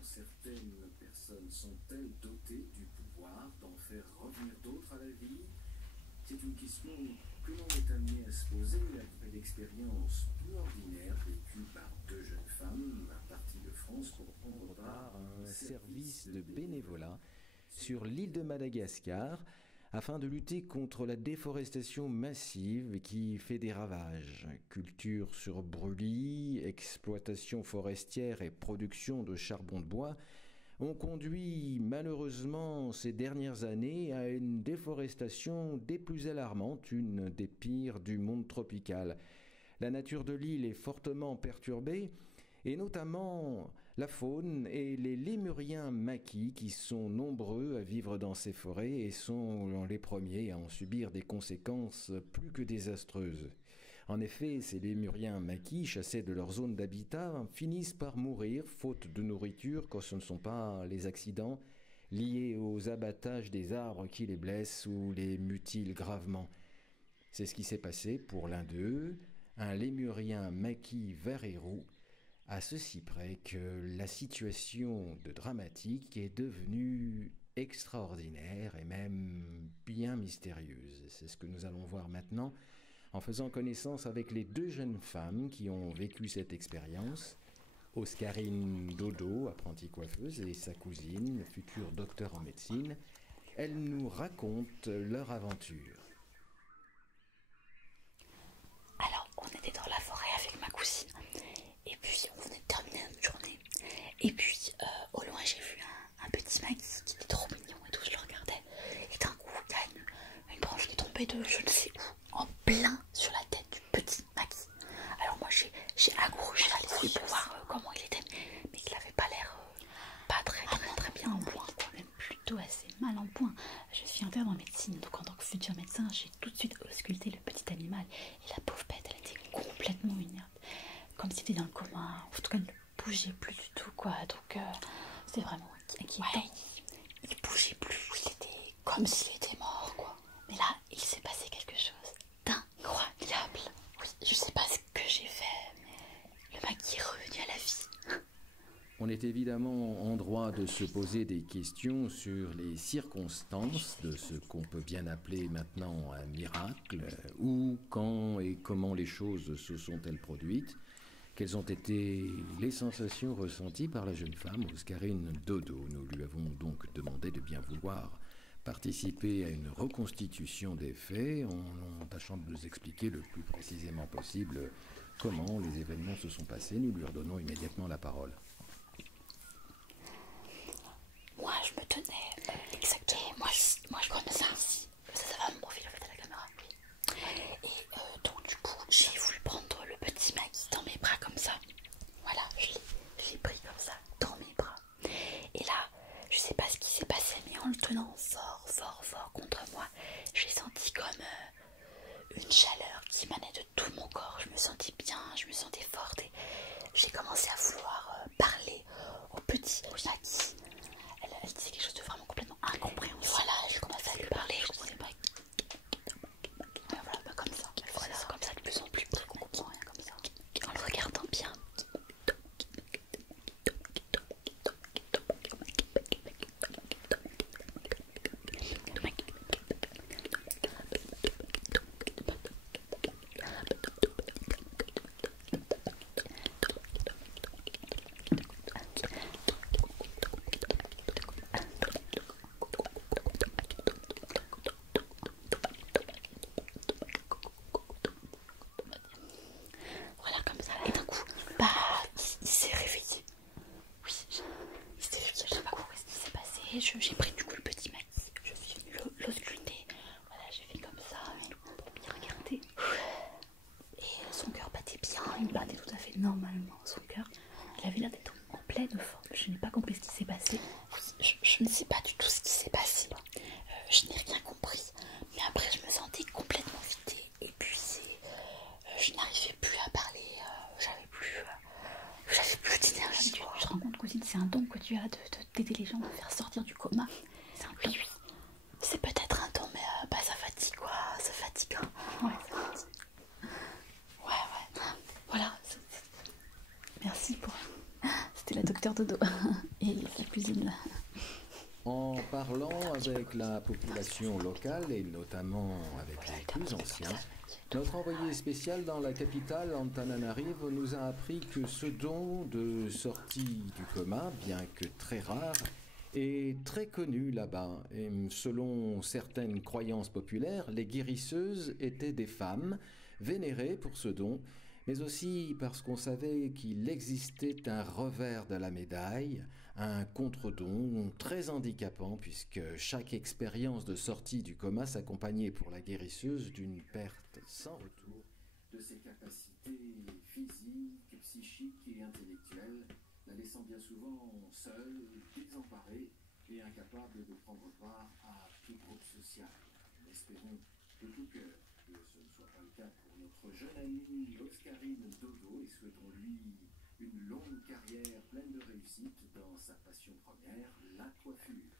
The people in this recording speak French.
Certaines personnes sont-elles dotées du pouvoir d'en faire revenir d'autres à la vie? C'est une question que l'on est amené à se poser après l'expérience peu ordinaire vécue par deux jeunes femmes parties de France pour prendre part à un service de bénévolat sur l'île de Madagascar afin de lutter contre la déforestation massive qui fait des ravages. Culture sur brûlis, exploitation forestière et production de charbon de bois ont conduit malheureusement ces dernières années à une déforestation des plus alarmantes, une des pires du monde tropical. La nature de l'île est fortement perturbée, et notamment la faune et les lémuriens maquis qui sont nombreux à vivre dans ces forêts et sont les premiers à en subir des conséquences plus que désastreuses. En effet, ces lémuriens maquis, chassés de leur zone d'habitat, finissent par mourir faute de nourriture quand ce ne sont pas les accidents liés aux abattages des arbres qui les blessent ou les mutilent gravement. C'est ce qui s'est passé pour l'un d'eux, un lémurien maquis vert et roux, à ceci près que la situation de dramatique est devenue extraordinaire et même bien mystérieuse. C'est ce que nous allons voir maintenant en faisant connaissance avec les deux jeunes femmes qui ont vécu cette expérience, Oscarine Dodo, apprentie coiffeuse, et sa cousine, future docteur en médecine. Elles nous racontent leur aventure. Alors, on était dans la forêt avec ma cousine, et puis on venait de terminer notre journée. Et puis, au loin, j'ai vu un petit maquis qui était trop mignon et tout, je le regardais. Et d'un coup, il y a une branche qui tombait de je ne sais où, en plein sur la tête du petit maquis. Alors moi, j'ai accroché à l'esprit pour voir comment il était, mais il n'avait pas l'air pas très bien en point, quoi. Même plutôt assez mal en point. Je suis interne en médecine, donc en tant que futur médecin, j'ai tout de suite ausculté le petit animal. Et la pauvre bête, elle était complètement inerte, comme si elle était dans le coma. En tout cas, elle ne bougeait plus du tout, quoi. Donc c'était vraiment inquiétant. Ouais, il bougeait plus, il était comme s'il était mort, quoi. Mais là, il s'est passé quelque chose d'incroyable. Oui, je sais pas ce que j'ai fait, mais le maquis est revenu à la vie. On On est évidemment en droit de se poser des questions sur les circonstances de ce qu'on peut bien appeler maintenant un miracle, où, quand et comment les choses se sont-elles produites, quelles ont été les sensations ressenties par la jeune femme, Oscarine Dodo. Nous lui avons donc demandé de bien vouloir participer à une reconstitution des faits en tâchant de nous expliquer le plus précisément possible comment les événements se sont passés. Nous lui redonnons immédiatement la parole. Moi, je me tenais exactement. Et moi, je comme ça. Ça va mon profil en fait à la caméra. Et donc, du coup, j'ai voulu prendre le petit Maggie dans mes bras comme ça. Voilà, je l'ai pris comme ça dans mes bras. Et là, je sais pas ce qui s'est passé, mais en le tenant fort contre moi, j'ai senti comme une chaleur qui émanait de tout mon corps. Je me sentais bien, je me sentais forte et j'ai commencé à vouloir parler au petit Maggie. Elle disait quelque chose de vraiment complètement incompréhensible. Voilà, je commençais à lui parler, je comprenais pas. Voilà, comme ça. Voilà, c'est comme ça de plus en plus. On comprend rien comme ça. En le regardant bien. Voilà, comme ça. Et d'un coup, bah, il s'est réveillé. Oui, il s'est réveillé. Je sais pas quoi, ce qui s'est passé. J'ai pris du coup le petit Maggie. Je suis venue l'ausculter. Voilà, j'ai fait comme ça pour bien regarder. Et son cœur battait bien. Il battait tout à fait normalement. Son cœur, il avait l'air d'être en pleine forme. Je n'ai pas compris ce qui s'est passé. Je ne sais pas du tout ce qui s'est passé. Je n'ai rien compris. Mais après, je me sentais complètement vidée, épuisée. Je n'arrivais plus à parler. J'avais plus d'énergie. Tu te rends compte, cousine, c'est un don que tu as d'aider les gens à faire sortir du coma. Oui. C'est peut-être un don, mais bah, ça fatigue quoi. Ça fatigue. Hein. Ouais, ça fatigue. Ouais. Voilà. Merci pour. C'était la docteure Dodo et sa cuisine. En parlant avec la population locale et notamment avec les plus anciens, notre envoyé spécial dans la capitale, Antananarivo, nous a appris que ce don de sortie du coma, bien que très rare, est très connu là-bas. Et selon certaines croyances populaires, les guérisseuses étaient des femmes vénérées pour ce don, mais aussi parce qu'on savait qu'il existait un revers de la médaille, un contre-don très handicapant, puisque chaque expérience de sortie du coma s'accompagnait pour la guérisseuse d'une perte sans retour de ses capacités physiques, psychiques et intellectuelles, la laissant bien souvent seule, désemparée et incapable de prendre part à tout groupe social. Espérons de tout cœur que ce ne soit pas le cas pour notre jeune amie Oscarine Dodo et souhaitons-lui une longue carrière pleine de réussite dans sa passion première, la coiffure.